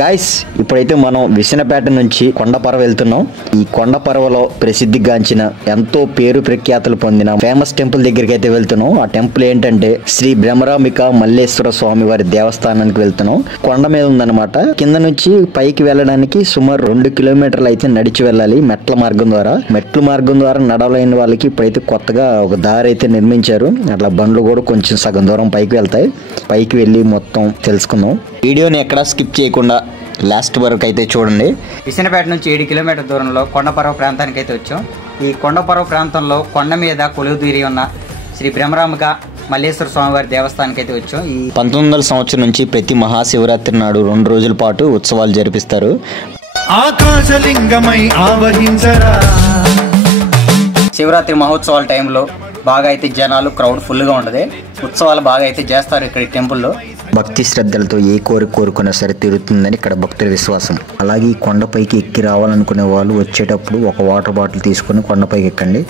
Guys ఇప్పుడైతే మనం విసనపేట నుంచి కొండపర్వ వెళ్తున్నాం. ఈ కొండపర్వలో ప్రసిద్ధిగాంచిన ఎంతో పేరు ప్రఖ్యాతులు పొందిన ఫేమస్ టెంపుల్ దగ్గరికి అయితే వెళ్తున్నాం. ఆ టెంపుల్ ఏంటంటే శ్రీ బ్రహ్మరాంబిక మల్లేశ్వర స్వామి వారి దేవస్థానానికి వెళ్తున్నాం. కొండ మీద ఉందన్నమాట. కింద నుంచి పైకి వెళ్ళడానికి సుమారు 2 కిలోమీటర్లు అయితే నడిచి వెళ్ళాలి మెట్ల మార్గం ద్వారా. మెట్ల మార్గం ద్వారా నడవలేని వాళ్ళకి ఇప్పుడైతే కొత్తగా ఒక దారి అయితే నిర్మించారు. అట్లా బండ్లు కూడా కొంచెం సగం దూరం పైకి వెళ్తాయి. పైకి వెళ్ళి మొత్తం తెలుసుకుందాం. వీడియోని ఎక్కడా స్కిప్ చేయకుండా లాస్ట్ వరకు అయితే చూడండి. విసనపేట నుంచి 7 కిలోమీటర్ల దూరంలో కొండపర్వ ప్రాంతానికి అయితే వచ్చాం. ఈ కొండపర్వ ప్రాంతంలో కొండ మీద కొలువుదీరి ఉన్న శ్రీ బ్రహ్మరాంబిక మల్లేశ్వర స్వామివారి దేవస్థానానికి అయితే వచ్చాం. ఈ 1900 సంవత్సరం నుంచి ప్రతి మహాశివరాత్రి నాడు 2 రోజుల పాటు ఉత్సవాలు జరిపిస్తారు. ఆకాశలింగమై ఆవహించరా. శివరాత్రి మహోత్సవాల టైంలో బాగా అయితే జనాలు క్రౌడ్ ఫుల్గా ఉండదు. ఉత్సవాలు బాగా అయితే చేస్తారు ఇక్కడ టెంపుల్లో. భక్తి శ్రద్ధలతో ఏ కోరుకున్నా సరే తీరుతుందని ఇక్కడ భక్తుల విశ్వాసం. అలాగే ఈ కొండపైకి ఎక్కి రావాలనుకునే వాళ్ళు వచ్చేటప్పుడు ఒక వాటర్ బాటిల్ తీసుకుని కొండపైకి ఎక్కండి.